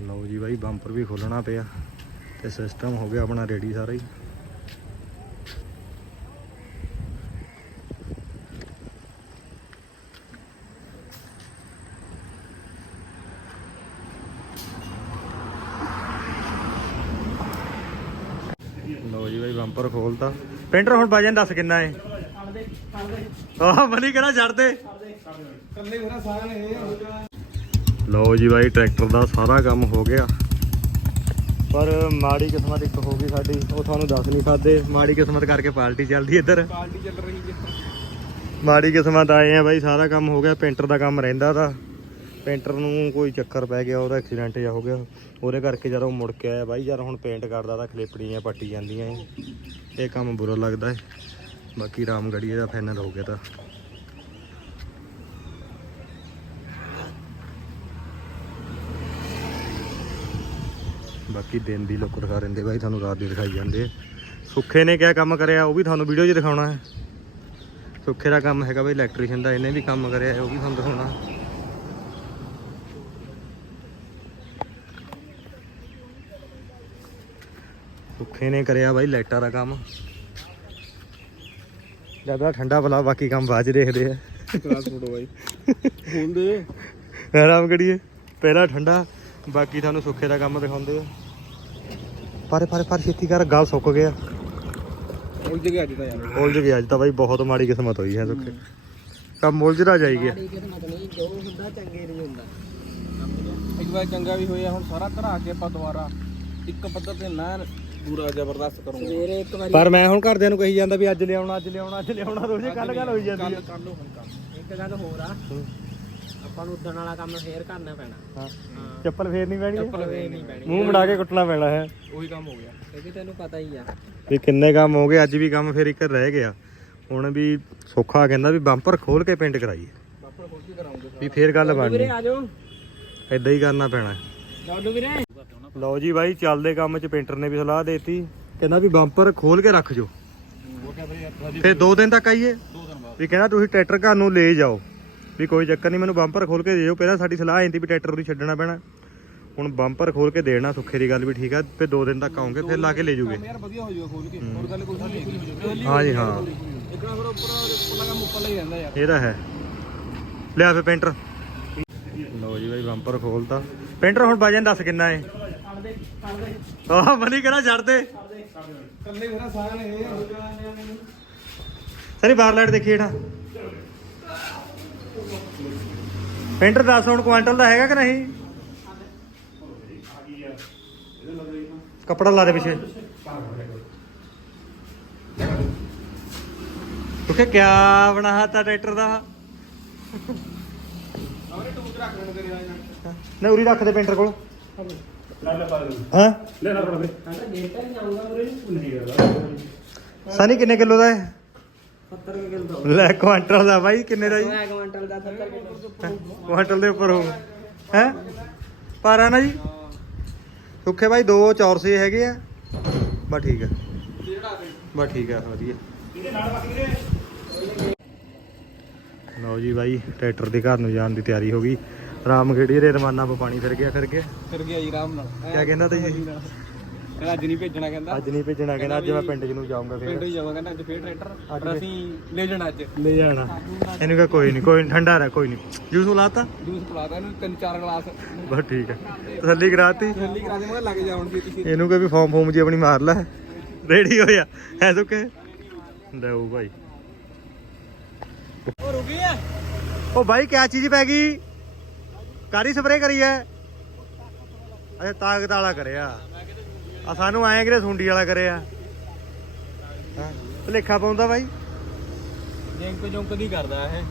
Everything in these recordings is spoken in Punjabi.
ਲਓ ਜੀ ਬਾਈ ਬੰਪਰ ਵੀ ਖੋਲਣਾ ਪਿਆ ਤੇ ਸਿਸਟਮ ਹੋ ਗਿਆ ਆਪਣਾ ਰੈਡੀ ਸਾਰਾ ਹੀ। ਲਓ ਜੀ ਬਾਈ ਬੰਪਰ ਖੋਲਤਾ ਪੇਂਟਰ ਹੁਣ ਵਜਨ ਦੱਸ ਕਿੰਨਾ ਏ? ਆਹ ਮਨੀ ਕਿਹੜਾ ਛੱਡ ਦੇ? ਕੱਲੇ ਮੇਰਾ ਸਾਰਾ ਨੇ ਲਓ ਜੀ ਬਾਈ ਟਰੈਕਟਰ ਦਾ ਸਾਰਾ ਕੰਮ ਹੋ ਗਿਆ। ਪਰ ਮਾੜੀ ਕਿਸਮਤ ਇੱਕ ਹੋ ਗਈ ਸਾਡੀ ਉਹ ਤੁਹਾਨੂੰ ਦੱਸ ਨਹੀਂ ਸਕਦੇ। ਮਾੜੀ ਕਿਸਮਤ ਕਰਕੇ ਪਾਰਟੀ ਚੱਲਦੀ ਇੱਧਰ। ਪਾਰਟੀ ਚੱਲ ਰਹੀ ਹੈ। ਮਾੜੀ ਕਿਸਮਤ ਆਏ ਆ ਬਾਈ ਸਾਰਾ ਕੰਮ ਹੋ ਗਿਆ ਪੇਂਟਰ ਦਾ ਕੰਮ ਰਹਿੰਦਾ ਤਾਂ। ਪੇਂਟਰ ਨੂੰ ਕੋਈ ਚੱਕਰ ਪੈ ਗਿਆ ਉਹਦਾ ਐਕਸੀਡੈਂਟ ਜਿਹਾ ਹੋ ਗਿਆ। ਉਹਦੇ ਕਰਕੇ ਜਦੋਂ ਮੁੜ ਕੇ ਆਇਆ ਬਾਈ ਯਾਰ ਹੁਣ ਪੇਂਟ ਕਰਦਾ ਤਾਂ ਖਲੇਪੜੀਆਂ ਪੱਟੀ ਜਾਂਦੀਆਂ ਏ। ਇਹ ਕੰਮ ਬੁਰਾ ਲੱਗਦਾ ਏ। ਬਾਕੀ ਰਾਮਗੜੀਏ ਦਾ ਫਾਈਨਲ ਹੋ ਗਿਆ ਤਾਂ। ਬਾਕੀ ਦਿਨ ਦੀ ਲੁੱਕ ਦਿਖਾ ਰਹਿੰਦੇ ਬਾਈ ਤੁਹਾਨੂੰ ਰਾਤ ਦੀ ਦਿਖਾਈ ਜਾਂਦੇ। ਸੁੱਖੇ ਨੇ ਕਿਆ ਕੰਮ ਕਰਿਆ ਉਹ ਵੀ ਤੁਹਾਨੂੰ ਵੀਡੀਓ 'ਚ ਦਿਖਾਉਣਾ ਹੈ। ਸੁੱਖੇ ਦਾ ਕੰਮ ਹੈਗਾ ਬਈ ਇਲੈਕਟ੍ਰੀਸ਼ੀਅਨ ਦਾ ਇਹਨੇ ਵੀ ਕੰਮ ਕਰਿਆ ਉਹ ਵੀ ਤੁਹਾਨੂੰ ਦਿਖਾਉਣਾ। ਸੁੱਖੇ ਨੇ ਕਰਿਆ ਬਾਈ ਲਾਈਟਾਂ ਦਾ ਕੰਮ। ਜ਼ਿਆਦਾ ਠੰਡਾ ਬਲਾ ਬਾਕੀ ਕੰਮ ਬਾਅਦ ਦੇਖਦੇ ਆ। ਕਲਾਸ ਫੋਟੋ ਬਾਈ। ਖੋਲ ਦੇ ਆਰਾਮ ਕਰੀਏ। ਪਹਿਲਾਂ ਠੰਡਾ ਬਾਕੀ ਤੁਹਾਨੂੰ ਸੁੱਖੇ ਦਾ ਕੰਮ ਦਿਖਾਉਂਦੇ ਆ। ਪਰ ਪਰ ਪਰ ਛੇਤੀ ਕਰ ਗਲ ਸੁੱਕ ਗਿਆ। ਉਲਝ ਗਿਆ ਅੱਜ ਤਾਂ ਯਾਰ। ਉਲਝ ਗਿਆ ਅੱਜ ਤਾਂ ਬਾਈ ਬਹੁਤ ਮਾੜੀ ਕਿਸਮਤ ਹੋਈ ਹੈ ਸੁੱਖੇ ਕੰਮ ਉਲਝਦਾ ਜਾਈ ਗਿਆ। ਇੱਕ ਵਾਰ ਚੰਗਾ ਵੀ ਹੋਇਆ ਹੁਣ ਸਾਰਾ ਘਰਾ ਕੇ ਆਪਾਂ ਦੁਬਾਰਾ ਇੱਕ ਪੱਧਰ ਤੇ ਨਾ ਪੂਰਾ ਜ਼ਬਰਦਸਤ ਕਰੂੰਗਾ। ਸਵੇਰੇ ਇੱਕ ਵਾਰੀ ਪਰ ਮੈਂ ਹੁਣ ਘਰਦਿਆਂ ਨੂੰ ਕਹੀ ਜਾਂਦਾ ਵੀ ਅੱਜ ਲਿਆਉਣਾ ਅੱਜ ਲਿਆਉਣਾ ਅੱਜ ਲਿਆਉਣਾ ਰੋਜ਼ ਕੱਲ ਗੱਲ ਹੋਈ ਜਾਂਦੀ ਹੈ। ਕਰ ਲਓ ਹੁਣ ਕੰਮ। ਇੱਕ ਗੱਲ ਹੋਰ ਆ। ਆਪਾਂ ਨੂੰ ਉਦਣ ਵਾਲਾ ਕੰਮ ਫੇਰ ਕਰਨਾ ਪੈਣਾ। ਹਾਂ। ਚੱਪਲ ਫੇਰ ਨਹੀਂ ਪੈਣੀ? ਚੱਪਲ ਫੇਰ ਨਹੀਂ ਪੈਣੀ। ਮੂੰਹ ਮੜਾ ਕੇ ਕੁੱਟਣਾ ਪੈਣਾ ਹੈ। ਉਹੀ ਕੰਮ ਹੋ ਗਿਆ। ਕਿਉਂਕਿ ਤੈਨੂੰ ਪਤਾ ਹੀ ਆ। ਵੀ ਕਿੰਨੇ ਕੰਮ ਹੋ ਗਏ ਅੱਜ ਵੀ ਕੰਮ ਫੇਰ ਇੱਕ ਰਹਿ ਗਿਆ। ਹੁਣ ਵੀ ਸੌਖਾ ਕਹਿੰਦਾ ਵੀ ਬੰਪਰ ਖੋਲ ਕੇ ਪੇਂਟ ਕਰਾਈਏ। ਕਰਾਉਂਗੇ ਵੀ ਫੇਰ ਗੱਲ ਬਣਨੀ। ਵੀਰੇ ਆ ਜਾਓ। ਏਦਾਂ ਹੀ ਕਰਨਾ ਪੈਣਾ। ਵੀਰੇ। ਲਓ ਜੀ ਬਾਈ ਚੱਲਦੇ ਕੰਮ 'ਚ ਪੇਂਟਰ ਨੇ ਵੀ ਸਲਾਹ ਦੇਤੀ। ਕਹਿੰਦਾ ਵੀ ਬੰਪਰ ਖੋਲ ਕੇ ਰੱਖ ਜੋ। ਫਿਰ ਦੋ ਦਿਨ ਤੱਕ ਆਈਏ। ਦੋ ਦਿਨ ਬਾਅਦ। ਵੀ ਕਹਿੰਦਾ ਤੁਸੀਂ ਟਰੈਕਟਰ ਘਰ ਨੂੰ ਲੈ ਜਾਓ। ਵੀ ਕੋਈ ਚੱਕਰ ਨਹੀਂ ਮੈਨੂੰ ਬੰਪਰ ਖੋਲ ਕੇ ਦੇ ਦਿਓ। ਪਹਿਲਾਂ ਸਾਡੀ ਸਲਾਹ ਆਈ ਵੀ ਟਰੈਕਟਰ ਨੂੰ ਛੱਡਣਾ ਪੈਣਾ। ਹੁਣ ਬੰਪਰ ਖੋਲ ਕੇ ਦੇਣਾ ਸੁੱਖੇ ਦੀ ਗੱਲ ਵੀ ਠੀਕ ਆ ਫਿਰ ਦੋ ਦਿਨ ਤੱਕ ਆਉਂਗੇ ਫਿਰ ਲਾ ਕੇ ਲੈ ਜੂਗੇ। ਯਾਰ ਵਧੀਆ ਹੋ ਜਾਊਗਾ ਖੋਲ ਕੇ। ਹੋਰ ਗੱਲ ਕੋਈ ਨਹੀਂ। ਹੈਗੀ ਹਾਂ ਜੀ ਹਾਂ। ਫਿਰ ਉੱਪਰ ਯਾਰ। ਇਹ ਤਾਂ ਹੈ। ਲਿਆ ਫਿਰ ਪੇਂਟਰ ਲਓ ਜੀ ਬਾਈ ਬੰਪਰ ਖੋਲਤਾ ਪੇਂਟਰ ਹੁਣ ਵਜਨ ਦੱਸ ਕਿੰਨਾ ਏ? ਆਹ ਮਨੀ ਕਿਹੜਾ ਛੱਡ ਦੇ? ਕੱਲੇ ਮੇਰਾ ਸਾਰਾ ਨੇ ਸਰੀ ਬਾਹਰ ਲਾਈਟ ਦੇਖੀ ਹੇਠਾਂ। ਪੇਂਟਰ ਦੱਸ ਹੁਣ ਕੁਆਂਟਲ ਦਾ ਹੈਗਾ ਕਿ ਨਹੀਂ? ਕੱਪੜਾ ਲਾ ਦੇ ਪਿੱਛੇ। ਤੂੰ ਕਿ ਕਿਆ ਬਣਾਤਾ ਟਰੈਕਟਰ ਦਾ? ਨਾ ਉਰੀ ਰੱਖ ਦੇ ਪੇਂਟਰ ਕੋਲ। ਹਾਂ? ਸਨੀ ਕਿੰਨੇ ਕਿਲੋ ਦਾ ਹੈ 70 ਕਿਲੋ ਲੈ ਕੁਆਂਟਲ ਦਾ ਬਾਈ ਕਿੰਨੇ ਦਾ ਜੀ? ਕੁਆਂਟਲ ਦਾ 70 ਕਿਲੋ ਕੁਆਂਟਲ ਦੇ ਉੱਪਰ ਹੋ। ਹੈ? ਪਰ ਆ ਨਾ ਜੀ? ਸੁੱਖੇ ਬਾਈ ਦੋ ਚੌਰਸੇ ਹੈਗੇ ਆ। ਬਸ ਠੀਕ ਆ। ਬਸ ਠੀਕ ਆ ਵਧੀਆ। ਲਓ ਜੀ ਬਾਈ ਟਰੈਕਟਰ ਦੇ ਘਰ ਨੂੰ ਜਾਣ ਦੀ ਤਿਆਰੀ ਹੋ ਗਈ। ਰਾਮਗੇੜੀ ਦੇ ਰਮਾਨਾ ਪਾਣੀ ਫਿਰ ਗਿਆ ਫਿਰ ਗਿਆ। ਫਿਰ ਗਿਆ ਜੀ ਆਰਾਮ ਨਾਲ। ਕਿਆ ਕਹਿੰਦਾ ਤਾ ਜੀ? ਕਹਿੰਦਾ ਅੱਜ ਨਹੀਂ ਭੇਜਣਾ ਕਹਿੰਦਾ। ਅੱਜ ਨਹੀਂ ਭੇਜਣਾ ਕਹਿੰਦਾ ਅੱਜ ਮੈਂ ਪਿੰਡ ਚ ਨੂੰ ਜਾਊਂਗਾ ਪਿੰਡ ਫਿਰ ਹੀ ਜਾਵਾਂ ਕਹਿੰਦਾ ਅੱਜ ਫੇਰ ਟਰੈਕਟਰ ਪਰ ਅਸੀਂ ਲੈ ਜਾਣਾ ਅੱਜ। ਲੈ ਜਾਣਾ। ਇਹਨੂੰ ਕਹ ਕੋਈ ਨਹੀਂ ਕੋਈ ਨੀ, ਠੰਡਾ ਰਹਿ ਕੋਈ ਨਹੀਂ। ਜੂਸ ਲਾਤਾ ਜੂਸ ਪਿਲਾਤਾ ਇਹਨੂੰ ਤਿੰਨ ਚਾਰ ਗਲਾਸ। ਬਸ ਠੀਕ ਹੈ। ਤਸੱਲੀ ਕਰਾਤੀ? ਜਲਦੀ ਕਰਾ ਦੇ ਮੈਂ ਲੱਗ ਜਾਉਣ ਦੀ ਤੁਸੀਂ। ਇਹਨੂੰ ਕਹ ਵੀ ਫਾਰਮ ਫੂਮ ਜੀ ਆਪਣੀ ਮਾਰ ਲੈ। ਰੈਡੀ ਹੋਇਆ। ਐ ਸੁੱਕੇ ਲਓ ਭਾਈ। ਉਹ ਰੁਕੀ ਆ। ਉਹ ਭਾਈ ਕਿਆ ਚੀਜ਼ ਪੈ ਗਈ? ਕਾਰੀ ਸਪਰੇ ਕਰੀ ਐ? ਅਰੇ ਤਾਕਤ ਵਾਲਾ ਕਰਿਆ। ਆ ਸਾਨੂੰ ਆਏ ਕਿਰੇ ਸੁੰਡੀ ਵਾਲਾ ਕਰਿਆ ਹਾਂ। ਭਲੇਖਾ ਪਾਉਂਦਾ ਬਾਈ। ਜੰਕ ਜੰਕ ਦੀ ਕਰਦਾ ਇਹ।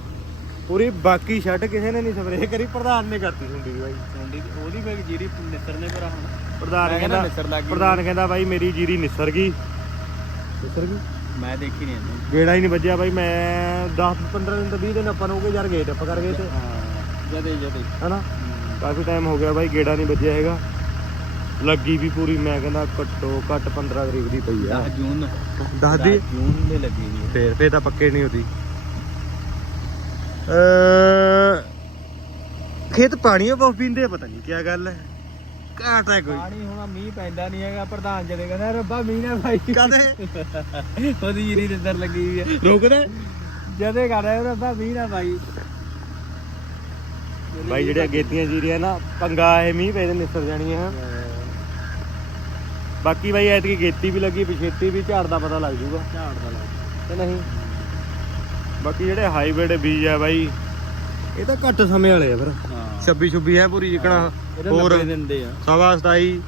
ਪੂਰੀ ਬਾਕੀ ਛੱਡ ਕਿਸੇ ਨੇ ਨਹੀਂ ਸਪਰੇ ਕਰੀ ਪ੍ਰਧਾਨ ਨੇ ਕਰਤੀ ਸੁੰਡੀ ਦੀ ਬਾਈ ਮੁੰਡੀ ਉਹਦੀ ਮੈਂ ਜੀਰੀ ਨਿਸਰਨੇ ਪਰ ਹੁਣ। ਪ੍ਰਧਾਨ ਕਹਿੰਦਾ ਕਹਿੰਦਾ ਨਿਸਰ ਲੱਗ ਗਈ। ਪ੍ਰਧਾਨ ਕਹਿੰਦਾ ਬਾਈ ਮੇਰੀ ਜੀਰੀ ਨਿਸਰ ਗਈ। ਨਿਸਰ ਗਈ? ਮੈਂ ਦੇਖੀ ਨਹੀਂ ਇਹਨੂੰ। ਗੇੜਾ ਹੀ ਨਹੀਂ ਵੱਜਿਆ ਬਾਈ ਮੈਂ 10 15 ਦਿਨ ਤੋਂ 20 ਦਿਨ ਆਪਾਂ ਨੂੰ ਗਏ ਯਾਰ ਗਏ ਟੱਪ ਕਰ ਗਏ ਤੇ। ਹਾਂ। ਜਦੇ ਜਦੇ। ਹਨਾ? ਕਾਫੀ ਟਾਈਮ ਹੋ ਗਿਆ ਬਾਈ ਗੇੜਾ ਨਹੀਂ ਵੱਜਿਆ ਹੈਗਾ। ਲੱਗੀ ਵੀ ਪੂਰੀ ਮੈਂ ਕਹਿੰਦਾ ਘੱਟੋ ਘੱਟ 15 ਤਰੀਕ ਦੀ ਪਈ ਆ। 10 ਜੂਨ। ਦੱਸ ਦੀ? ਜੂਨ ਦੇ ਲੱਗੀ ਨਹੀਂ ਫੇਰ ਫੇਰ ਤਾਂ ਪੱਕੇ ਨਹੀਂ ਹੁੰਦੀ ਅ ਖੇਤ ਪਾਣੀ ਬਹੁਤ ਪੀਂਦੇ ਆ, ਪਤਾ ਨਹੀਂ ਕੀ ਗੱਲ ਹੈ ਘਾਟ ਹੈ ਕੋਈ। ਪਾਣੀ ਹੁਣ ਮੀਂਹ ਪੈਂਦਾ ਨਹੀਂ ਹੈਗਾ ਪ੍ਰਧਾਨ ਜਦੇ ਕਹਿੰਦਾ ਰੱਬਾ ਮੀਂਹ ਨਾ ਭਾਈ ਕਦੇ ਉਹਦੀ ਜੀਰੀ ਦੇ ਅੰਦਰ ਲੱਗੀ ਹੋਈ ਹੈ ਰੋਕਦਾ? ਜਦੇ ਕਹਿੰਦਾ ਰੱਬਾ ਮੀਂਹ ਨਾ ਭਾਈ ਬਾਈ ਜਿਹੜੇ ਅਗੇਤੀਆਂ ਜੀਰੀਆਂ ਨਾ ਪੰਗਾ ਇਹ ਮੀਂਹ ਪੈ ਦੇ ਨਿਸਰ ਜਾਣੀਆਂ। ਬਾਕੀ ਬਾਈ ਐਤਕੀ ਗੇਤੀ ਵੀ ਲੱਗੀ ਪਿਛੇਤੀ ਵੀ ਝਾੜ ਦਾ ਪਤਾ ਲੱਗ ਜੂਗਾ। ਝਾੜ ਦਾ ਲੱਗ ਤੇ ਨਹੀਂ? ਬਾਕੀ ਜਿਹੜੇ ਹਾਈਬ੍ਰਿਡ ਬੀਜ ਆ ਬਾਈ ਇਹ ਤਾਂ ਘੱਟ ਸਮੇਂ ਵਾਲੇ ਆ ਫਿਰ। ਹਾਂ। 26 26 ਹੈ ਪੂਰੀ ਜਿਕਣਾ ਹੋਰ 90 ਦਿੰਦੇ ਆ। ਸਵਾ 27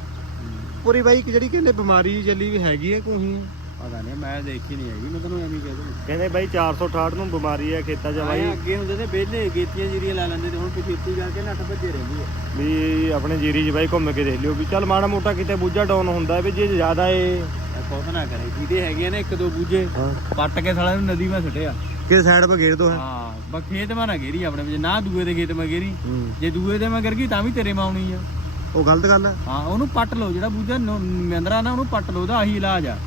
ਪੂਰੀ ਬਾਈ ਜਿਹੜੀ ਕਹਿੰਦੇ ਬਿਮਾਰੀ ਚੱਲੀ ਵੀ ਹੈਗੀ ਹੈ ਕੋਈ ਪਤਾ ਨਹੀਂ ਮੈਂ ਦੇਖੀ ਨਹੀਂ ਹੈਗੀ ਮੈਂ ਤੈਨੂੰ ਐਵੇਂ ਕਹਿ ਦੂੰ ਕਹਿੰਦੇ ਬਾਈ 468 ਨੂੰ ਬਿਮਾਰੀ ਹੈ ਖੇਤਾਂ 'ਚ ਬਾਈ। ਅੱਗੇ ਹੁੰਦੇ ਨੇ ਵਿਹਲੇ ਗੇਤੀਆਂ ਜੀਰੀਆਂ ਲਾ ਲੈਂਦੇ ਤੇ ਹੁਣ ਪਿਛੇਤੀ ਕਰਕੇ ਨੱਠ ਭੱਜੇ ਰਹਿੰਦੀ ਆ। ਵੀ ਆਪਣੇ ਜੀਰੀ 'ਚ ਬਾਈ ਘੁੰਮ ਕੇ ਦੇਖ ਲਿਓ ਵੀ ਚੱਲ ਮਾੜਾ ਮੋਟਾ ਕਿਤੇ ਬੂਝਾ ਡਾਊਨ ਹੁੰਦਾ ਵੀ ਜੇ ਜ਼ਿਆਦਾ ਏ। ਬਹੁਤ ਨਾ ਕਰੇ ਜਿਹਦੇ ਹੈਗੇ ਨੇ ਇੱਕ ਦੋ ਬੂਝੇ ਹਾਂ। ਪੱਟ ਕੇ ਸਾਲਿਆਂ ਨੂੰ ਨਦੀ ਮੈਂ ਸੁੱਟਿਆ ਕਿ ਸਾਈਡ 'ਤੇ ਗੇਰ ਦੋ ਹੈ? ਹਾਂ ਬਸ ਖੇਤ ਮਾ ਨਾ ਗੇਰੀ ਆਪਣੇ ਵਿੱਚ ਨਾ ਦੂਏ ਦੇ ਖੇਤ ਮਾ ਗੇਰੀ ਹੂੰ। ਜੇ ਦੂਏ ਦੇ ਮੈਂ ਗਿਰ ਗਈ ਤਾਂ ਵੀ ਤੇਰੇ ਮਾ ਆਉਣੀ ਆ। ਉਹ ਗਲਤ ਗੱਲ ਹੈ ਹਾਂ ਉਹਨੂੰ ਪੱਟ ਲਓ ਜਿਹੜਾ ਬੂਝਾ ਮੰਦਰਾ ਨਾ ਉਹਨੂੰ ਪੱਟ ਲਓ ਉਹਦਾ ਆਹੀ ਇਲਾਜ ਆ।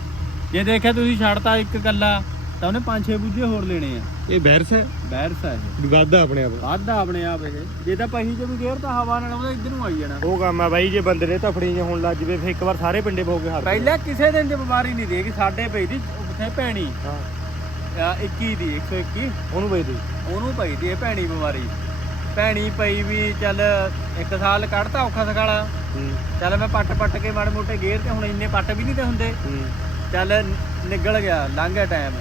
ਜੇ ਦੇਖਿਆ ਤੁਸੀਂ ਛੱਡਤਾ ਇੱਕ ਕੱਲਾ ਤਾਂ ਉਹਨੇ ਪੰਜ ਛੇ ਬੂਝੇ ਹੋਰ ਲੈਣੇ ਆ। ਇਹ ਬੈਰਸ ਹੈ? ਬੈਰਸ ਆ ਇਹ। ਆਪਣੇ ਆਪ। ਵਾਧਾ ਆਪਣੇ ਆਪ ਇਹ। ਜੇ ਤਾਂ ਪਹੀ ਚ ਵੀ ਗੇਰ ਤਾਂ ਹਵਾ ਨਾਲ ਉਹਦਾ ਇੱਧਰ ਨੂੰ ਆਈ ਜਾਣਾ। ਉਹ ਕੰਮ ਆ ਬਾਈ ਜੇ ਬੰਦੇ ਨੇ ਧਫੜੀ ਜਿਹਾ ਹੋਣ ਲੱਗ ਜਵੇ ਫਿਰ ਇੱਕ ਵਾਰ ਸਾਰੇ ਪਿੰਡੇ ਕੇ ਹਰ ਪਹਿਲਾਂ ਕਿਸੇ ਦਿਨ ਦੀ ਬਿਮਾਰੀ ਨਹੀਂ ਦੇਗੀ ਸਾਡੇ ਪਈ ਦੀ ਉੱਥੇ ਭੈਣੀ। ਹਾਂ। ਆ, 21 ਦੀ 121 ਉਹਨੂੰ ਬਈ ਦੇ। ਉਹਨੂੰ ਪਈ ਦੀ ਇਹ ਭੈਣੀ ਬਿਮਾਰੀ। ਭੈਣੀ ਪਈ ਵੀ ਚੱਲ ਇੱਕ ਸਾਲ ਕੱਢਤਾ ਔਖਾ ਸਖਾਲਾ ਹੂੰ। ਚੱਲ ਮੈਂ ਪੱਟ ਪੱਟ ਕੇ ਮਾੜੇ ਮੋਟੇ ਗੇਰ ਤੇ ਹੁਣ ਇੰਨੇ ਪੱਟ ਵੀ ਨਹੀਂ ਤੇ ਹੁੰਦੇ। ਚੱਲ ਨਿਕਲ ਗਿਆ ਲੰਘ ਗਿਆ ਟਾਈਮ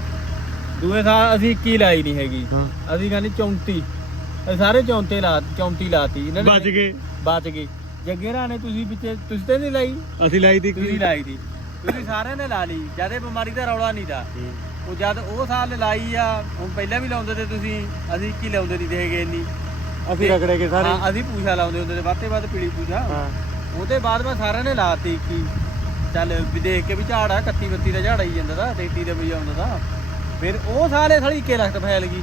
ਦੂਏ ਸਾਲ ਅਸੀਂ 21 ਲਾਈ ਨਹੀਂ ਹੈਗੀ। ਹਾਂ। ਅਸੀਂ ਕਹਿੰਦੇ 34 ਅਸੀਂ ਸਾਰੇ 34 ਲਾ 34 ਲਾਤੀ। ਇਹਨਾਂ ਬਚ ਗਏ। ਬਚ ਗਏ। ਜੱਗੇ ਰਾਂ ਨੇ ਤੁਸੀਂ ਵਿੱਚ ਤੁਸੀਂ ਤੇ ਨਹੀਂ ਲਾਈ? ਅਸੀਂ ਲਾਈ ਤੀ ਤੁਸੀਂ ਲਾਈ ਦੀ। ਤੁਸੀਂ ਸਾਰਿਆਂ ਨੇ ਲਾ ਲਈ। ਜਦੇ ਬਿਮਾਰੀ ਦਾ ਰੌਲਾ ਨਹੀਂ ਦਾ। ਉਹ ਜਦ ਉਹ ਸਾਲ ਲਾਈ ਆ ਹੁਣ ਪਹਿਲਾਂ ਵੀ ਲਾਉਂਦੇ ਤੇ ਤੁਸੀਂ ਅਸੀਂ ਕੀ ਲਾਉਂਦੇ ਨਹੀਂ ਦੇਗੇ ਇੰਨੀ। ਅਸੀਂ ਰਗੜੇ ਕੇ ਸਾਰੇ। ਹਾਂ ਅਸੀਂ ਪੂਛਾ ਲਾਉਂਦੇ ਹੁੰਦੇ ਤੇ ਵੱਧ ਤੇ ਵੱਧ ਪੀਲੀ ਪੂਛਾ ਹਾਂ। ਉਹਦੇ ਬਾਅਦ ਮੈਂ ਸਾਰਿਆਂ ਨੇ ਲਾਤੀ ਕੀ? ਚੱਲ ਵੀ ਦੇਖ ਕੇ ਵੀ ਝਾੜ ਆ 31 32 ਦਾ ਝਾੜ ਆਈ ਜਾਂਦਾ ਦਾ 33 ਦਾ ਵੀ ਆਉਂਦਾ ਦਾ ਫਿਰ ਉਹ ਸਾਲੇ ਸਾਲੀ 1 ਲੱਖ ਫੈਲ ਗਈ।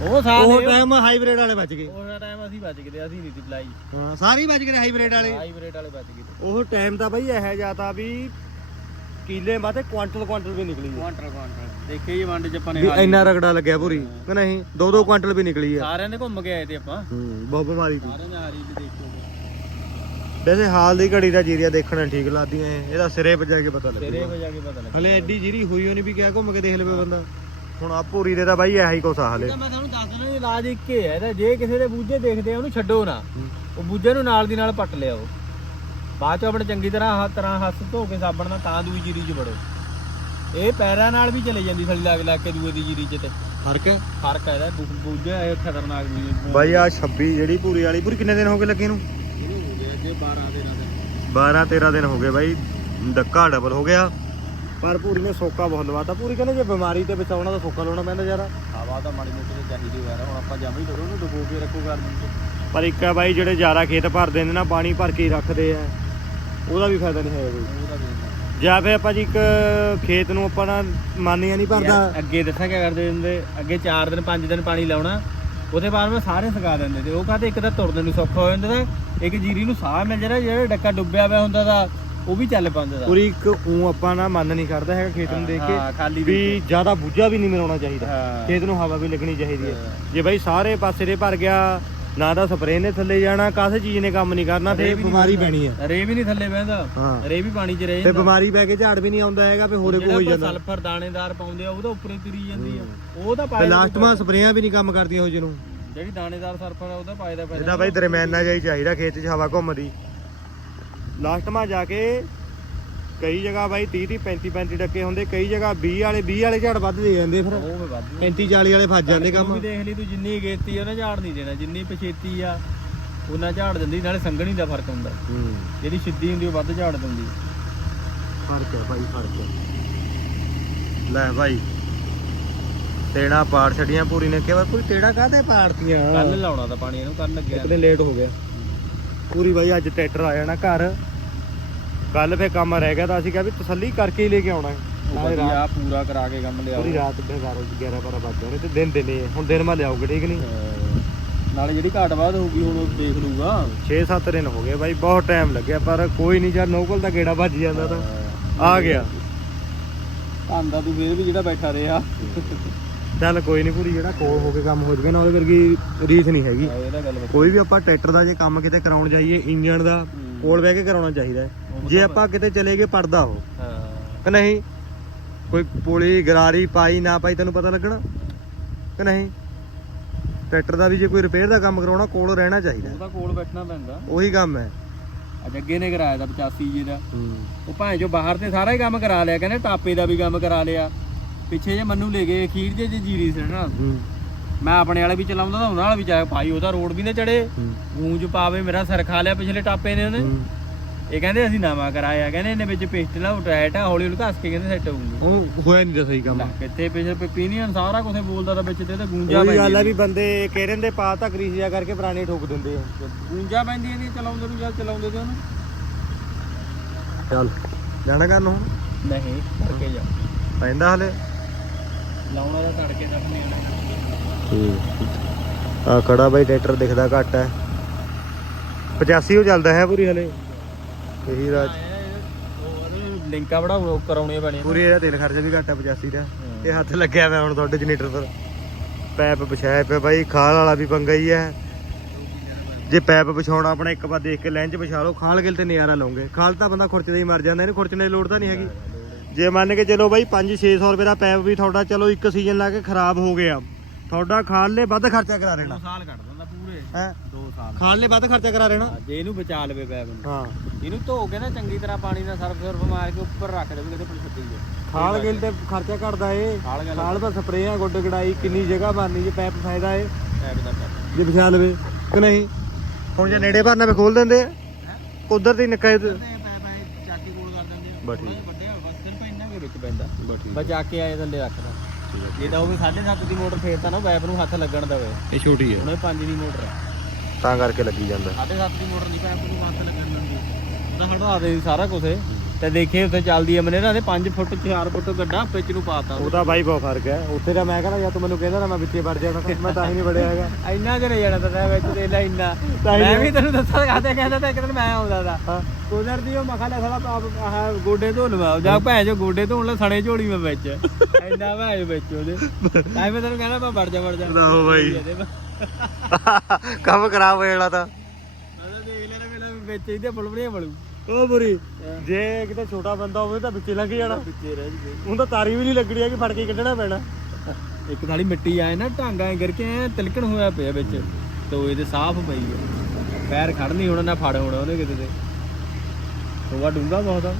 ਉਹ ਸਾਲ ਉਹ ਟਾਈਮ ਹਾਈਬ੍ਰਿਡ ਵਾਲੇ ਬਚ ਗਏ। ਉਹ ਟਾਈਮ ਅਸੀਂ ਬਚ ਗਏ ਤੇ ਅਸੀਂ ਨਹੀਂ ਤੀ ਲਾਈ। ਹਾਂ ਸਾਰੇ ਹੀ ਬਚ ਗਏ ਹਾਈਬ੍ਰਿਡ ਵਾਲੇ। ਹਾਈਬ੍ਰਿਡ ਵਾਲੇ ਬਚ ਗਏ। ਤੇ। ਉਹ ਟਾਈਮ ਤਾਂ ਬਾਈ ਇਹੋ ਜਿਹਾ ਤਾਂ ਵੀ ਕੀਲੇ ਮਾਤੇ ਕੁਆਂਟਲ ਕੁਆਂਟਲ ਵੀ ਨਿਕਲੀ ਹੈ ਕੁਆਂਟਲ ਕੁਆਂਟਲ। ਦੇਖੇ ਜੀ ਵੰਡ ਚ ਆਪਾਂ ਨੇ ਵੀ ਹਾਲੀ। ਇੰਨਾ ਰਗੜਾ ਲੱਗਿਆ ਪੂਰੀ। ਕਿ ਨਹੀਂ ਦੋ ਦੋ ਕੁਆਂਟਲ ਵੀ ਨਿਕਲੀ ਹੈ ਸਾਰਿਆਂ ਦੇ ਘੁੰਮ ਕੇ ਆਏ ਤੇ ਆਪਾਂ। ਹੂੰ ਬਹੁਤ ਬਿਮਾਰੀ ਸੀ। ਸਾਰਿਆਂ ਦੇ ਹਾਰੀ ਵੀ ਦੇਖੋ। ਵੈਸੇ ਹਾਲ ਦੀ ਘੜੀ ਦਾ ਜੀਰੀਆ ਦੇਖਣਾ ਠੀਕ ਲੱਗਦੀਆਂ ਇਹ। ਇਹਦਾ ਸਿਰੇ ਵਜਾ ਕੇ ਪਤਾ ਤੇਰੇ ਲੱਗੇਗਾ ਵਜਾ ਕੇ ਪਤਾ ਲੱਗਾ ਹਲੇ ਐਡੀ ਜੀਰੀ ਹੋਈ ਹੋਣੀ ਵੀ ਕਿਆ ਘੁੰਮ ਕੇ ਦੇਖ ਲਵੇ ਬੰਦਾ। ਹੁਣ ਆ ਪੂਰੀ ਦੇ ਤਾਂ ਬਾਈ ਇਹੋ ਕੁਛ ਆ ਹਲੇ। ਮੈਂ ਤੁਹਾਨੂੰ ਦੱਸ ਦਿੰਦਾ ਜੀ ਇਲਾਜ ਇੱਕ ਹੀ ਹੈ। ਇਹਦਾ ਜੇ ਕਿਸੇ ਦੇ ਬੂਝੇ ਦੇਖਦੇ ਆ ਉਹਨੂੰ ਛੱਡੋ ਨਾ। ਉਹ ਬੂਝੇ ਨੂੰ ਨਾਲ ਦੀ ਨਾਲ ਪੱਟ ਲਿਆਓ ਬਾਅਦ ਚ ਆਪਣੇ ਚੰਗੀ ਤਰ੍ਹਾਂ ਹੱਥ ਤਰ੍ਹਾਂ ਹੱਥ ਧੋ ਕੇ ਸਾਬਣ ਨਾਲ ਤਾਂ ਦੂਈ ਜੀਰੀ 'ਚ ਵੜੋ। ਇਹ ਪੈਰਾਂ ਨਾਲ ਵੀ ਚਲੇ ਜਾਂਦੀ ਥਲੀ ਲੱਗ ਲੱਗ ਕੇ ਦੂਏ ਦੀ ਜੀਰੀ 'ਚ ਤੇ। ਫ਼ਰਕ ਹੈ ਫ਼ਰਕ ਹੈ ਇਹਦਾ। ਬੂ- ਬੂਝਾ ਇਹ ਖਤਰਨਾਕ ਵੀ ਬਾਈ ਆ 26 ਜਿਹੜੀ ਪੂਰੀ ਵਾਲੀ ਪੂਰੀ ਕਿੰਨੇ ਦਿਨ ਹੋ ਗਏ ਲੱਗੇ ਨੂੰ? ਇਹਨੂੰ ਹੋ ਗਿਆ ਜੇ 12 ਦੇ ਨਾਲ 12 13 ਦਿਨ ਹੋ ਗਏ ਬਾਈ। ਡੱਕਾ ਡਬਲ ਹੋ ਗਿਆ। ਪਰ ਪੂਰੀ ਨੇ ਸੋਕਾ ਬਹੁਤ ਲਵਾਤਾ। ਪੂਰੀ ਕਹਿੰਦੇ ਜੇ ਬਿਮਾਰੀ ਤੇ ਬਚਾਉਣਾ ਤਾਂ ਸੋਕਾ ਲਾਉਣਾ ਪੈਂਦਾ ਯਾਰ। ਹਵਾ ਤਾਂ ਮਾੜੀ ਮੋਟੀ ਤੇ ਚਾਹੀਦੀ ਹੋਇਆ ਹੁਣ ਆਪਾਂ ਜਮਾ ਹੀ ਕਰੋ ਉਹਨੂੰ ਡੁਬੋ ਕੇ ਰੱਖੋ ਗਰਮੀ 'ਚ ਪਰ ਇੱਕ ਆ ਬਾਈ ਜਿਹੜੇ ਜ਼ਿਆਦਾ ਖੇਤ ਭਰਦੇ ਨੇ ਨਾ ਪਾਣੀ ਭਰ ਕੇ ਹੀ ਰੱਖਦੇ ਆ। ਉਹਦਾ ਵੀ ਫਾਇਦਾ ਨਹੀਂ ਹੈ ਕੋਈ। ਉਹਦਾ ਵੇਖ ਜਾਂ ਫਿਰ ਆਪਾਂ ਜੀ ਇੱਕ ਖੇਤ ਨੂੰ ਆਪਾਂ ਨਾ ਮਾਨੀਆਂ ਨਹੀਂ ਭਰਦਾ। ਅੱਗੇ ਦੱਸਾਂ ਕੀ ਕਰਦੇ ਹੁੰਦੇ? ਅੱਗੇ 4 ਦਿਨ 5 ਦਿਨ ਪਾਣੀ ਲਾਉਣਾ। ਉਹਦੇ ਬਾਅਦ ਮੈਂ ਸਾਰੇ ਸੁਕਾ ਦਿੰਦੇ ਤੇ ਉਹ ਕਹਿੰਦੇ ਇੱਕ ਤਾਂ ਤੁਰਦੇ ਨੂੰ ਸੌਖਾ ਹੋ ਜਾਂਦਾ ਤੇ ਇੱਕ ਜੀਰੀ ਨੂੰ ਸਾਹ ਮਿਲ ਜਿਹੜਾ ਜਿਹੜਾ ਡੱਕਾ ਡੁੱਬਿਆ ਹੋਇਆ ਹੁੰਦਾ ਦਾ ਉਹ ਵੀ ਚੱਲ ਪੈਂਦਾ। ਦਾ ਪੂਰੀ ਇੱਕ ਉਹ ਆਪਾਂ ਨਾ ਮੰਨ ਨਹੀਂ ਕਰਦਾ ਹੈਗਾ ਖੇਤ ਨੂੰ ਦੇਖ ਹਾਂ, ਖਾਲੀ ਕੇ ਵੀ ਜ਼ਿਆਦਾ ਬੁੱਝਾ ਵੀ ਨਹੀਂ ਮਿਲਾਉਣਾ ਚਾਹੀਦਾ। ਹਾਂ। ਖੇਤ ਨੂੰ ਹਵਾ ਵੀ ਲੱਗਣੀ ਚਾਹੀਦੀ ਹੈ। ਹਾਂ। ਜੇ ਬਾਈ ਸਾਰੇ ਪਾਸੇ ਦੇ ਭਰ ਗਿਆ ਨਾ ਤਾਂ ਸਪਰੇਅ ਨੇ ਥੱਲੇ ਜਾਣਾ ਕਾਸੇ ਚੀਜ਼ ਨੇ ਕੰਮ ਨਹੀਂ ਕਰਨਾ ਤੇ ਬਿਮਾਰੀ। ਪੈਣੀ ਹੈ ਰੇ ਵੀ ਨਹੀਂ ਥੱਲੇ ਬਹਿੰਦਾ। ਹਾਂ। ਰੇ ਵੀ ਪਾਣੀ 'ਚ ਰਹਿ ਤੇ ਬਿਮਾਰੀ ਪੈ ਕੇ ਝਾੜ ਵੀ ਨਹੀਂ ਆਉਂਦਾ ਹੈਗਾ ਫੇ ਹੋਰੇ ਕੋ ਹੋਈ ਜਾਂਦਾ। ਸਲਫਰ ਦਾਣੇਦਾਰ ਪਾਉਂਦੇ ਆ ਉਹਦਾ ਉੱਪਰੇ ਤੁਰੀ ਜਾਂਦੀ ਆ। ਉਹ ਤਾਂ ਤੇ ਪਾਇਦਾ ਲਾਸਟ ਮਾ ਸਪਰੇਆਂ ਵੀ ਨਹੀਂ ਕੰਮ ਕਰਦੀਆਂ ਹੋ ਜਿਹਨੂੰ ਜਿਹੜੀ ਦਾਣੇਦਾਰ ਸਲਫਰ ਆ ਉਹਦਾ ਪਾਇਦਾ ਪੈਦਾ ਇਹਦਾ ਬਾਈ ਦਰਮਿਆਨਾ ਹੀ ਚਾਹੀਦਾ ਖੇਤ 'ਚ ਹਵਾ ਘੁੰਮਦੀ। ਲਾਸਟ ਮਾ ਜਾ ਕੇ ਕਈ ਜਗ੍ਹਾ ਬਾਈ 30 30 35 35 ਟੱਕੇ ਹੁੰਦੇ ਕਈ ਜਗ੍ਹਾ 20 ਵਾਲੇ 20 ਵਾਲੇ ਝਾੜ ਵੱਧ ਦੇ ਜਾਂਦੇ ਫਿਰ। ਉਹ ਮੈਂ ਵਾਧੂ 35 40 ਵਾਲੇ ਫਸ ਜਾਂਦੇ ਤੂੰ ਕੰਮ ਵੀ ਦੇਖ ਲਈ ਤੂੰ ਜਿੰਨੀ ਗੇਤੀ ਉਹਨੇ ਝਾੜ ਨਹੀਂ ਦੇਣਾ। ਜਿੰਨੀ ਪਛੇਤੀ ਆ ਉਹਨਾਂ ਝਾੜ ਦਿੰਦੀ ਨਾਲੇ ਸੰਘਣੀ ਦਾ ਫ਼ਰਕ ਹੁੰਦਾ। ਹੂੰ। ਜਿਹੜੀ ਸਿੱਧੀ ਹੁੰਦੀ ਉਹ ਵੱਧ ਝਾੜ ਦਿੰਦੀ। ਫ਼ਰਕ ਹੈ ਭਾਈ ਫ਼ਰਕ ਹੈ ਲੈ ਭਾਈ ਤੇੜਾ ਪਾੜ ਛੜੀਆਂ ਪੂਰੀ ਨੇ। ਕਿਹਾ ਪੂਰੀ ਤੇੜਾ ਕਾਹਦੇ ਪਾੜਤੀਆਂ? ਕੱਲ ਲਾਉਣਾ ਤਾਂ ਪਾਣੀ ਇਹਨੂੰ ਕੱਲ ਲੱਗਿਆ। ਦਿਨ ਲੇਟ ਹੋ ਗਿਆ। ਪੂਰੀ ਬਾਈ ਅੱਜ ਟਰੈਕਟਰ ਆ ਜਾਣਾ ਘਰ। ਕੱਲ ਫੇ ਕੰਮ ਰਹਿ ਗਿਆ ਤਾਂ ਅਸੀਂ ਕਿਹਾ ਵੀ ਤਸੱਲੀ ਕਰਕੇ ਹੀ ਲੈ ਕੇ ਆਉਣਾ ਹੈ। ਨਾਲੇ ਰਾਤ ਵਧੀਆ ਪੂਰਾ ਕਰਾ ਕੇ ਕੰਮ ਲਿਆਓ। ਪੂਰੀ ਰਾਤ 11 11 12 ਵੱਜ ਜਾਣੇ ਤੇ ਦਿਨ ਦਿਨੇ ਹੈ। ਹੁਣ ਦਿਨ ਮਾ ਲਿਆਓਗੇ ਠੀਕ ਨਹੀਂ? ਅਹ ਨਾਲੇ ਜਿਹੜੀ ਘਾਟ ਬਾਅਦ ਹੋਊਗੀ ਹੁਣ ਉਹ ਦੇਖ ਲੂਗਾ 6-7 ਦਿਨ ਹੋ ਗਏ ਬਾਈ ਬਹੁਤ ਟਾਈਮ ਲੱਗਿਆ ਪਰ ਕੋਈ ਨਹੀਂ ਯਾਰ ਨੋਕਲ ਦਾ ਗੇੜਾ ਵੱਜ ਜਾਂਦਾ ਤਾਂ। ਆ ਗਿਆ। ਧੰਦਾ ਤੂੰ ਫੇਰ ਵੀ ਜਿਹੜਾ ਬੈਠਾ ਰਿਹਾ। ਚੱਲ ਕੋਈ ਨਹੀਂ ਪੂਰੀ ਜਿਹੜਾ ਕੋਲ ਹੋ ਕੇ ਕੰਮ ਹੋ ਜਵੇ ਨਾ ਉਹਦੇ ਵਰਗੀ ਰੀਸ ਨਹੀਂ ਹੈਗੀ। ਗੱਲ ਕੋਈ ਵੀ ਆਪਾਂ ਟਰੈਕਟਰ ਦਾ ਜੇ ਕੰਮ ਕਿਤੇ ਕਰਾਉਣ ਜਾਈਏ ਇੰਜਣ ਦਾ ਕੋਲ ਬਹਿ ਕੇ ਕਰਾਉਣਾ ਚਾਹੀਦਾ ਹੈ। ਜੇ ਆਪਾਂ ਕਿਤੇ ਚਲੇ ਗਏ ਪੜਦਾ ਉਹ। ਹਾਂ। ਕਿ ਨਹੀਂ? ਕੋਈ ਪੁਲੀ ਗਰਾਰੀ ਪਾਈ ਨਾ ਪਾਈ ਤੈਨੂੰ ਪਤਾ ਲੱਗਣਾ? ਕਿ ਨਹੀਂ? ਟਰੈਕਟਰ ਦਾ ਵੀ ਜੇ ਕੋਈ ਰਿਪੇਅਰ ਦਾ ਕੰਮ ਕਰਾਉਣਾ ਕੋਲ ਰਹਿਣਾ ਚਾਹੀਦਾ। ਉਹਦਾ ਕੋਲ ਬੈਠਣਾ ਪੈਂਦਾ। ਉਹੀ ਕੰਮ ਹੈ। ਅੱਜ ਅੱਗੇ ਨੇ ਕਰਾਇਆ ਦਾ 85 ਜੀ ਦਾ। ਉਹ ਭਾਵੇਂ ਜੋ ਬਾਹਰ ਤੇ ਸਾਰਾ ਹੀ ਕੰਮ ਕਰਾ ਲਿਆ ਕਹਿੰਦੇ ਟਾਪੇ ਦਾ ਵੀ ਕੰਮ ਕਰਾ ਲਿਆ। ਪਿੱਛੇ ਜੇ ਮੰਨੂ ਲੈ ਗਏ ਅਖੀਰ ਜੇ ਜੇ ਜੀਰੀ ਸੀ ਨਾ ਹੂੰ। ਮੈਂ ਆਪਣੇ ਵਾਲੇ ਵੀ ਚਲਾਉਂਦਾ ਤਾਂ ਉਹਨਾਂ ਵਾਲਾ ਵੀ ਚਾਹੇ ਭਾਈ ਉਹਦਾ ਰੋਡ ਵੀ ਨਾ ਚੜੇ ਗੂੰਜ ਪਾਵੇ ਮੇਰਾ ਸਿਰ ਖਾ ਲਿਆ ਪਿਛਲੇ ਟਾਪੇ ਨੇ ਉਹਨੇ। ਇਹ ਕਹਿੰਦੇ ਅਸੀਂ ਨਵਾਂ ਕਰਾਇਆ ਕਹਿੰਦੇ ਇਹਨੇ ਵਿੱਚ ਪਿਸਟਲ ਆ ਟਾਇਟ ਆ ਹੌਲੀ ਹੌਲੀ ਘਸ ਕੇ ਕਹਿੰਦੇ ਸੈੱਟ ਹੋਊਗਾ। ਉਹ ਹੋਇਆ ਨਹੀਂ ਤਾਂ ਸਹੀ ਕੰਮ। ਕਿੱਥੇ ਪਿਛਲੇ ਪੀਨੀਅਨ ਸਾਰਾ ਕੁਝ ਬੋਲਦਾ ਤਾਂ ਵਿੱਚ ਤੇ ਤੇ ਗੂੰਜਾ ਉਹੀ ਗੱਲ ਪੈਂਦੀ ਵੀ ਬੰਦੇ ਕਹਿ ਰਹਿੰਦੇ ਪਾ ਤਾਂ ਗਰੀਸ ਜਾ ਕਰਕੇ ਪੁਰਾਣੇ ਠੋਕ ਦਿੰਦੇ ਆ। ਗੂੰਜਾ ਪੈਂਦੀ ਇਹਦੀ ਚਲਾਉਂਦੇ ਨੂੰ ਜਾਂ ਚਲਾਉਂਦੇ ਤੇ ਉਹਨੂੰ। ਚੱਲ ਜਾਣਾ ਕਰਨ ਹੁਣ ਨਹੀਂ ਕਰਕੇ ਜਾ। ਪੈਂਦਾ ਹਲੇ। ਲਾਉਣਾ ਜਾਂ ਤੜਕੇ ਤੱਕ ਨਹੀਂ ਆਉਣਾ। ਠੀਕ ਆ ਖੜਾ ਬਾਈ ਟਰੈਕਟਰ ਦਿਖਦਾ ਘੱਟ ਹੈ 85 ਉਹ ਚੱਲਦਾ ਹੈ ਪੂਰੀ ਹਲੇ। ਇਹੀ ਰਾਜ। ਲਿੰਕਾਂ ਬੜਾ ਉਹ ਕਰਾਉਣੀਆਂ ਪੈਣੀਆਂ। ਪੂਰੀ ਇਹਦਾ ਤੇਲ ਖਰਚਾ ਵੀ ਘੱਟ ਹੈ 85 ਦਾ। ਇਹ ਹੱਥ ਲੱਗਿਆ ਮੈਂ ਹੁਣ ਤੁਹਾਡੇ ਜਨਰੇਟਰ ਪਰ। ਪੈਪ ਵਿਛਾਇਆ ਪਿਆ ਬਾਈ ਖਾਲ ਵਾਲਾ ਵੀ ਪੰਗਾ ਹੀ ਹੈ ਜੇ ਪੈਪ ਵਿਛਾਉਣਾ ਆਪਣਾ ਇੱਕ ਵਾਰ ਦੇਖ ਕੇ ਲੈਂਚ ਵਿਛਾ ਲਓ ਖਾਲ ਗਿਲ ਤੇ ਨਜ਼ਾਰਾ ਲਓਗੇ। ਖਾਲ ਤਾਂ ਬੰਦਾ ਖੁਰਚਦਾ ਹੀ ਮਰ ਜਾਂਦਾ ਇਹਨੂੰ ਖੁਰਚਣੇ ਦੀ ਲੋੜ ਤਾਂ ਨਹੀਂ ਹੈਗੀ। ਜੇ ਮੰਨ ਕੇ ਚਲੋ ਬਾਈ 5-600 ਰੁਪਏ ਦਾ ਪੈਪ ਵੀ ਤੁਹਾਡਾ ਚਲੋ ਇੱਕ ਸੀਜ਼ਨ ਲਾ ਕੇ ਖਰਾਬ ਹੋ ਗਿਆ। ਤੁਹਾਡਾ ਖਾਲ ਵੱਧ ਖਰਚਾ ਕਰਾ ਰਹਿਣਾ 2 ਸਾਲ ਕੱਢ ਦਿੰਦਾ ਪੂਰੇ। ਹੈ? 2 ਸਾਲ। ਖਾਲ ਵੱਧ ਖਰਚਾ ਕਰਾ ਰਹਿਣਾ ਹਾਂ, ਜੇ ਇਹਨੂੰ ਬਚਾ ਲਵੇ ਪੈਪ ਨੂੰ। ਹਾਂ। ਇਹਨੂੰ ਧੋ ਕੇ ਨਾ ਚੰਗੀ ਤਰ੍ਹਾਂ ਪਾਣੀ ਨਾਲ ਸਰਫ ਸਰਫ ਮਾਰ ਕੇ ਉੱਪਰ ਰੱਖ ਦੇਵੇ ਕਿਤੇ ਪਲ ਛੱਡੀ ਜਾ ਖਾਲ ਗਿਲ ਤੇ ਖਰਚਾ ਘਟਦਾ ਏ। ਖਾਲ ਗੱਲ ਖਾਲ ਪਰ ਸਪਰੇਆਂ ਗੁੱਡ ਗੜਾਈ ਕਿੰਨੀ ਜਗ੍ਹਾ ਮਾਰਨੀ ਜੇ ਪੈਪ ਫਾਇਦਾ ਏ। ਪੈਪ ਦਾ ਕਰ ਜੇ ਵਿਛਾ ਲਵੇ ਕਿ ਨਹੀਂ? ਹੁਣ ਜੇ ਨੇੜੇ ਭਰਨਾ ਵੇ ਖੋਲ ਦਿੰਦੇ ਆ। ਉਧਰ ਦੀ ਨਿੱਕਾ ਪੈਪ ਐ ਚਾਕੀ ਕੋਲ ਕਰ ਦਿੰਦੇ ਆ। ਬਸ ਠੀਕ। ਜਿਹਾ ਵੱਡਿਆ ਬਸ ਸਿਰਫ ਇੰਨਾ ਕੇ ਵਿੱਚ ਪੈਂਦਾ। ਬਸ ਜਾ ਕੇ ਆਏ ਥੱਲੇ ਰੱਖਦਾ ਜੇ ਤਾਂ ਉਹ ਵੀ 7.5 ਦੀ ਮੋਟਰ ਫੇਰ ਤਾਂ ਨਾ ਪੈਪ ਨੂੰ ਹੱਥ ਲੱਗਣ ਦਵੇ। ਇਹ ਛੋਟੀ ਹੈ ਉਹਨੇ 5 ਦੀ ਮੋਟਰ ਹੈ ਤਾਂ ਕਰਕੇ ਲੱਗੀ ਜਾਂਦਾ। 7.5 ਦੀ ਮੋਟਰ ਨਹੀਂ ਪੈਪ ਨੂੰ ਹੱਥ ਲੱਗਣ ਦਿੰਦੀ। ਉਹਦਾ ਹਟਾ ਦੇ ਸਾਰਾ ਕੁਝ ਤੇ ਦੇਖੇ ਉੱਥੇ ਚੱਲਦੀ ਆ ਮਨੇ ਨਾ 5 ਫੁੱਟ 4 ਫੁੱਟ ਗੱਡਾ ਵਿੱਚ ਨੂੰ ਪਾਤਾ ਉਹਦਾ। ਬਾਈ ਬਹੁਤ ਫ਼ਰਕ ਹੈ। ਉੱਥੇ ਦਾ ਮੈਂ ਕਹਿੰਦਾ ਜਾਂ ਤੂੰ ਮੈਨੂੰ ਕਹਿੰਦਾ ਨਾ ਮੈਂ ਵਿੱਚੇ ਵੜ ਜਾਣਾ ਮੈਂ ਤਾਂ ਹੀ ਨਹੀਂ ਵੜਿਆ ਹੈਗਾ। ਇੰਨਾ ਜਣੇ ਜਾਣਾ ਤਾਂ ਵਿੱਚ ਦੇ ਲੈ ਇੰਨਾ। ਤਾਂ ਮੈਂ ਵੀ ਤੈਨੂੰ ਦੱਸਾਂ ਕਹਤੇ ਕਹਿੰਦਾ ਤਾਂ ਇੱਕ ਦਿਨ ਮੈਂ ਆਉਂਦਾ ਦਾ ਕੁਦਰਤੀ ਉਹ ਮਖਾਲਾ ਸਾਲਾ ਪਾਪ ਆਹ ਗੋਡੇ ਧੋ ਲਵਾ ਜਾ ਭੈਣ ਜੋ ਗੋਡੇ ਧੋਣ ਲੈ ਸਣੇ ਝੋਲੀ ਮੈਂ ਵਿੱਚ। ਇੰਨਾ ਭੈਣ ਵਿੱਚ ਉਹਦੇ। ਤਾਂ ਮੈਂ ਤੈਨੂੰ ਕਹਿੰਦਾ ਮੈਂ ਵੜ ਜਾ ਵੜ ਜਾ। ਲਓ ਬਾਈ। ਮੈਂ ਕੰਮ ਖਰਾਬ ਹੋ ਜਾਣਾ ਤਾਂ। ਤਾਂ ਦੇਖ ਲੈਣਾ ਮੇਰਾ ਵਿੱਚ ਇਹਦੇ ਬੁਲਬੜੀਆਂ ਬਲੂ। ਉਹ ਬੁਰੀ। ਜੇ ਕਿਤੇ ਛੋਟਾ ਬੰਦਾ ਹੋਵੇ ਤਾਂ ਵਿੱਚੇ ਲੰਘ ਜਾਣਾ। ਵਿੱਚੇ ਰਹਿ ਜਵੇ ਹੁਣ ਤਾਂ ਤਾਰੀ ਵੀ ਨਹੀਂ ਲੱਗਣੀ ਹੈ ਕਿ ਫੜ ਕੇ ਕੱਢਣਾ ਪੈਣਾ। ਇੱਕ ਥਾਲੀ ਮਿੱਟੀ ਆਏ ਨਾ ਢਾਂਗਾ ਐ ਕਰਕੇ ਐਂ ਤਿਲਕਣ ਹੋਇਆ ਪਿਆ ਵਿੱਚ। ਤੋਏ ਦੇ ਸਾਫ਼ ਪਈ ਆ। ਪੈਰ ਖੜ ਨਹੀਂ ਹੋਣਾ ਨਾ ਫੜ ਹੋਣਾ ਉਹਨੇ ਕਿਤੇ ਤੇ। ਤੋਆ ਡੂੰਗਾ ਬਹੁਤ ਆ।